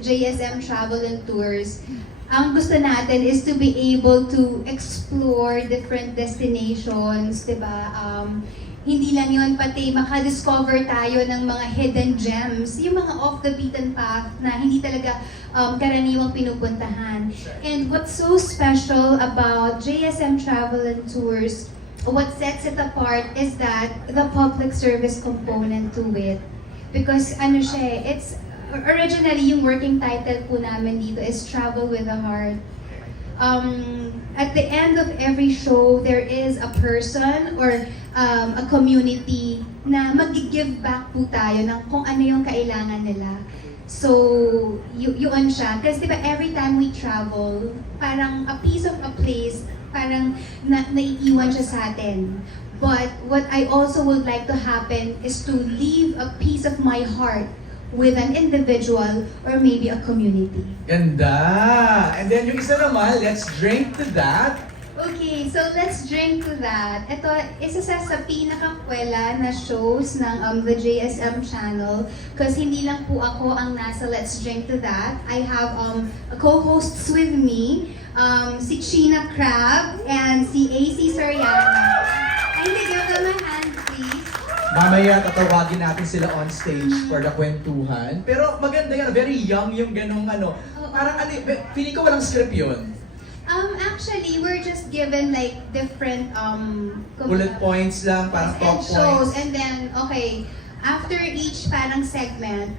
JSM Travel and Tours, ang gusto natin is to be able to explore different destinations, di ba? Hindi lang yun, pati makadiscover tayo ng mga hidden gems, yung mga off the beaten path na hindi talaga karaniwang pinupuntahan. And what's so special about JSM Travel and Tours, what sets it apart is that the public service component to it. Because ano siya, it's originally yung working title po namin dito is Travel with a Heart. At the end of every show, there is a person or a community na mag-give back po tayo ng kung ano yung kailangan nila. So, yun siya. Kasi diba every time we travel, parang a piece of a place, parang naiiwan siya sa atin. But what I also would like to happen is to leave a piece of my heart with an individual or maybe a community. Ganda! And then yung isa naman, let's drink to that. Okay, so let's drink to that. Ito, isa sa pinakakwela na shows ng the JSM channel because hindi lang po ako ang nasa Let's Drink to That. I have co-hosts with me, si China Crab and si AC Soriano. Ay, give them a hand, please. Mamaya tatawagin natin sila on stage for the kwentuhan. Pero maganda yan, very young yung ganong ano. Parang feeling ko walang script yun. Actually, we're just given like different Bullet points lang, parang and talk shows, points. and then okay, after each parang segment,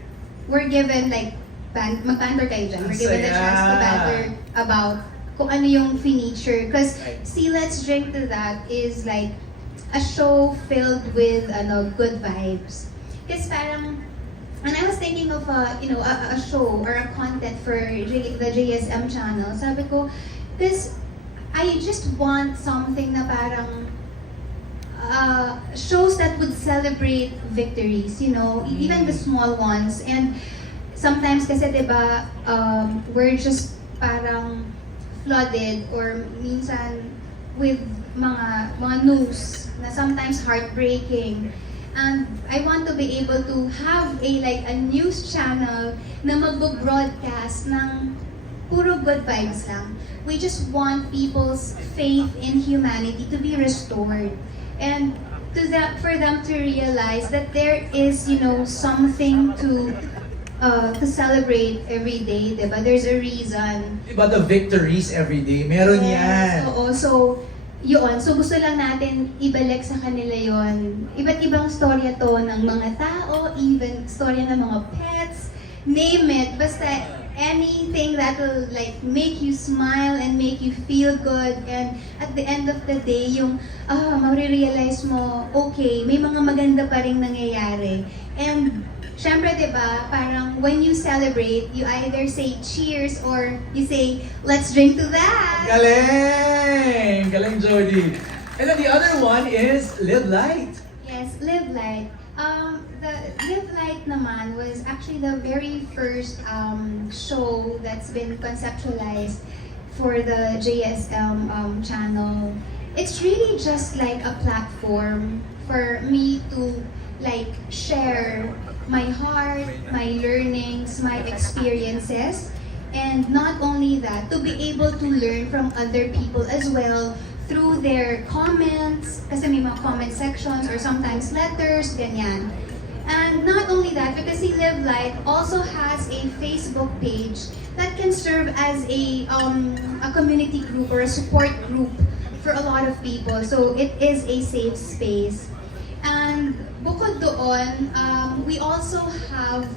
we're given like mag-banter kayo dyan. We're given a chance to banter about kung ano yung feature. Because see, Let's Drink to That is like a show filled with good vibes. Because parang when I was thinking of a show or a content for the JSM channel, sabi ko, because I just want something na parang shows that would celebrate victories, even the small ones. And sometimes kasi diba, we're just parang flooded or minsan with mga news na sometimes heartbreaking. And I want to be able to have a news channel na mag-broadcast ng puro good vibes lang. We just want people's faith in humanity to be restored. And for them to realize that there is, something to celebrate every day, diba? There's a reason. Diba the victories every day? Meron yan. Oo, so yun. So gusto lang natin ibalik sa kanila yon. Iba't ibang storya to ng mga tao, even storya ng mga pets, name it. Basta anything that will like make you smile and make you feel good, and at the end of the day yung marirealize mo, okay, may mga maganda pa ring nangyayari. And syempre, diba, parang when you celebrate, you either say cheers or you say, let's drink to that. Galing! Galing, Jody. And then the other one is Live Light. Yes, Live Light. The Live Light naman was actually the very first show that's been conceptualized for the JSM channel. It's really just like a platform for me to like share my heart, my learnings, my experiences, and not only that, to be able to learn from other people as well through their comments, kasi may mga comment sections or sometimes letters, ganyan. And not only that, because si Live Light also has a Facebook page that can serve as a community group or a support group for a lot of people. So it is a safe space. And bukod doon, we also have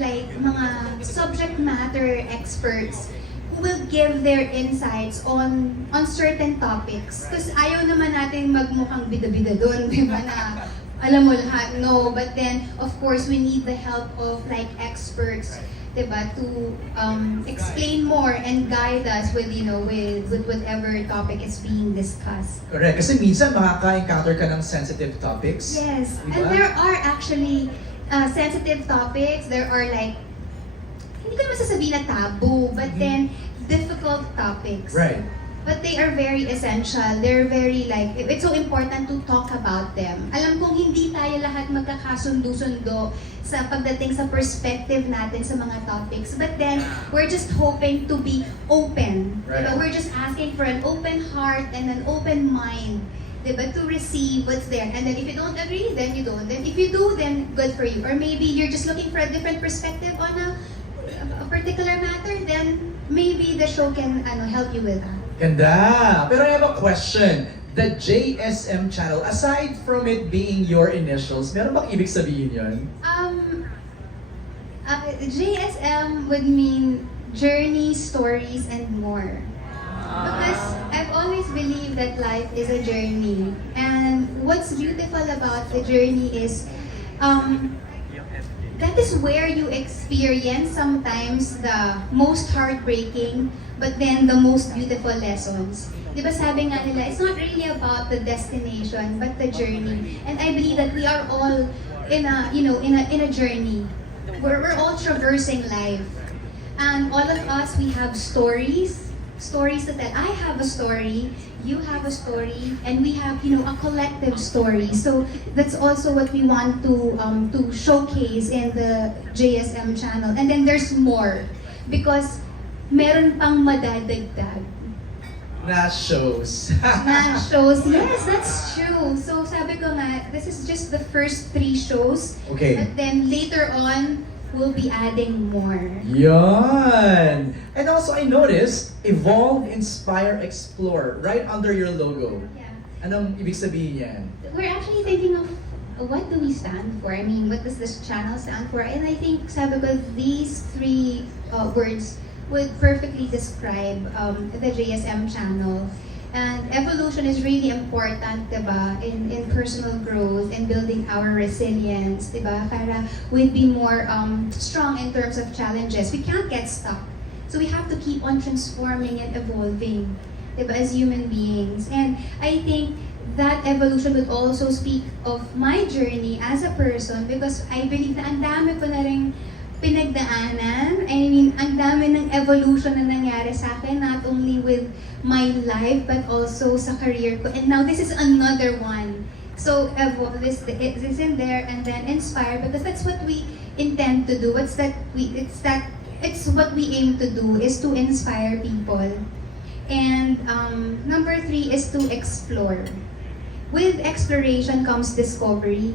like mga subject matter experts who will give their insights on certain topics. Kasi ayaw naman natin magmukhang bida-bida doon, di ba, na alam mo lahat, no. But then, of course, we need the help of like experts, di ba, to explain more and guide us with, with whatever topic is being discussed. Correct. Kasi minsan makaka-encounter ka ng sensitive topics. Yes. Diba? And there are actually sensitive topics. There are like, hindi ko masasabihin na taboo, but then difficult topics. Right. but they are very essential. They're very like, it's so important to talk about them. Alam kong hindi tayo lahat magkakasundo-sundo sa pagdating sa perspective natin sa mga topics. But then, we're just hoping to be open. Right. Diba? We're just asking for an open heart and an open mind. Diba? To receive what's there. And then if you don't agree, then you don't. Then if you do, then good for you. Or maybe you're just looking for a different perspective on a particular matter, then maybe the show can help you with that. Ganda! Pero I have a question. The JSM channel, aside from it being your initials, meron bang ibig sabihin yun? JSM would mean journey, stories, and more. Because I've always believed that life is a journey. And what's beautiful about the journey is that is where you experience sometimes the most heartbreaking, but then the most beautiful lessons. Diba sabi nga nila, it's not really about the destination, but the journey. And I believe that we are all in a journey. We're all traversing life. And all of us, we have stories to tell. I have a story, you have a story, and we have, a collective story. So that's also what we want to showcase in the JSM channel. And then there's more, because meron pang madadagdag. Na shows. Na shows. Yes, that's true. So sabi ko nga, this is just the first 3 shows. Okay. But then later on, we'll be adding more. Yon! And also I noticed, Evolve, Inspire, Explore, right under your logo. Yeah. Anong ibig sabihin yan? We're actually thinking of what do we stand for? I mean, what does this channel stand for? And I think sabi ko, these 3 words would perfectly describe the JSM channel. And evolution is really important, diba? In personal growth and building our resilience, diba? Para we'd be more strong in terms of challenges. We can't get stuck. So we have to keep on transforming and evolving, diba? As human beings. And I think that evolution would also speak of my journey as a person, because I believe na ang dami ko na rin pinagdaanan. I mean, ang dami ng evolution na nangyari sa akin, not only with my life, but also sa career ko. And now, this is another one. So, Evolve is in there, and then Inspire, because that's what we intend to do. It's what we aim to do, is to inspire people. And number 3 is to explore. With exploration comes discovery.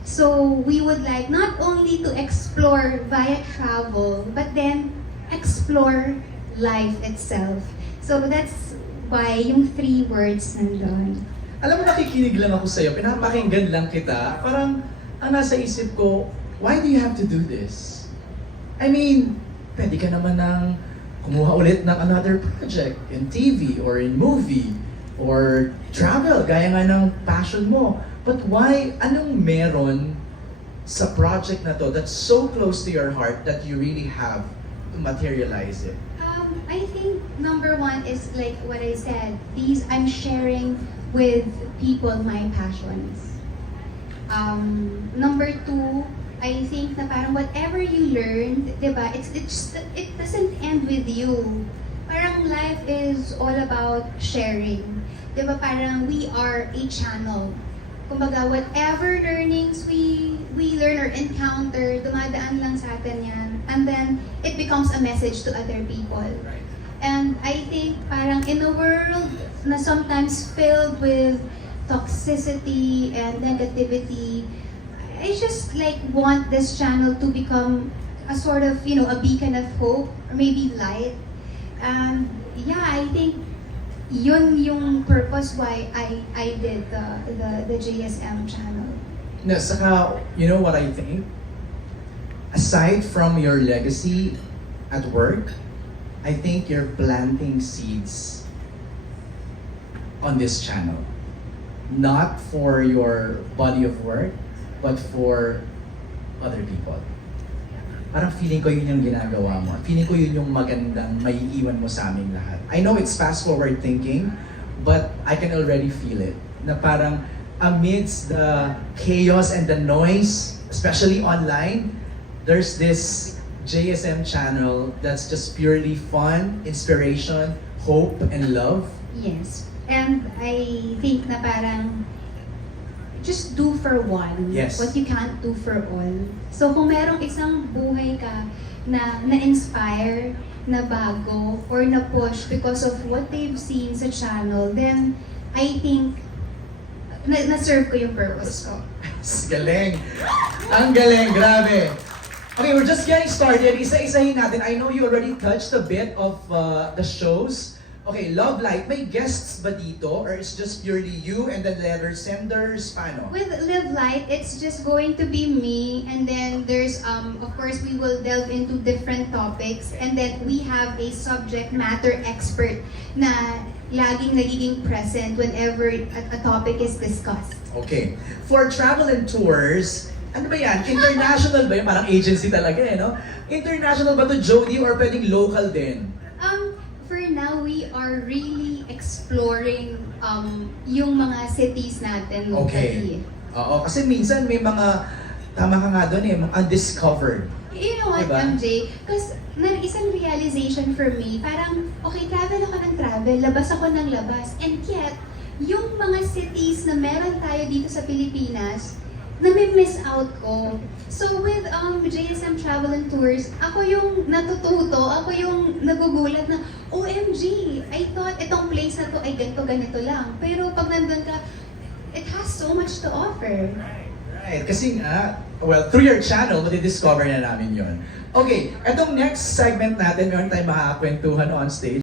So we would like not only to explore via travel, but then explore life itself. So that's why yung 3 words nandun. Alam mo, nakikinig lang ako sa'yo, pinapakinggan lang kita, parang ang nasa isip ko, why do you have to do this? I mean, pwede ka naman ng kumuha ulit ng another project in TV or in movie or travel, gaya nga ng passion mo. But why, anong meron sa project na to that's so close to your heart that you really have to materialize it? I think number 1 is like what I said. I'm sharing with people my passions. Number 2, I think na parang whatever you learned, diba, it doesn't end with you. Parang life is all about sharing. Diba, parang we are a channel. Kumbaga, whatever learnings we learn or encounter, dumadaan lang sa atin yan. And then, it becomes a message to other people. And I think parang in a world na sometimes filled with toxicity and negativity, I just like want this channel to become a sort of, a beacon of hope, or maybe light. And yeah, I think yun yung purpose why I did the JSM channel. Na saka, you know what I think? Aside from your legacy at work, I think you're planting seeds on this channel. Not for your body of work, but for other people. Parang feeling ko yun yung ginagawa mo. Feeling ko yun yung magandang maiiwan mo sa aming lahat. I know it's fast forward thinking, but I can already feel it. Na parang amidst the chaos and the noise, especially online, there's this JSM channel that's just purely fun, inspiration, hope, and love. Yes. And I think na parang just do for one Yes. what you can't do for all. So kung merong isang buhay ka na na-inspire, na bago, or na-push because of what they've seen sa channel, then I think na-serve ko yung purpose ko. Galing. Ang galing, grabe. Okay, we're just getting started. Isa-isahin natin. I know you already touched a bit of the shows. Okay, Love Light, may guests ba dito? Or it's just purely you and then letter senders? Paano? With Live Light, it's just going to be me, and then there's, of course, we will delve into different topics, and then we have a subject matter expert na laging nagiging present whenever a topic is discussed. Okay. For travel and tours, ano ba yan? International ba yan? Parang agency talaga eh, no? International ba to, Jody, or pwedeng local din? For now, we are really exploring yung mga cities natin Okay. locally. Oo, kasi minsan may mga, tama ka nga doon eh, mga undiscovered. You know what, Diba? MJ? Because isang realization for me, parang, okay, travel ako ng travel, labas ako ng labas, and yet, yung mga cities na meron tayo dito sa Pilipinas, nami-miss out ko. So with JSM Travel and Tours, ako yung natututo, ako yung nagugulat na, OMG, I thought itong place na to ay ganito lang. Pero pag nandun ka, it has so much to offer. Right, kasi nga, well, through your channel, madidiscover na namin yon. Okay, etong next segment natin, meron tayong makakakwentuhan on stage.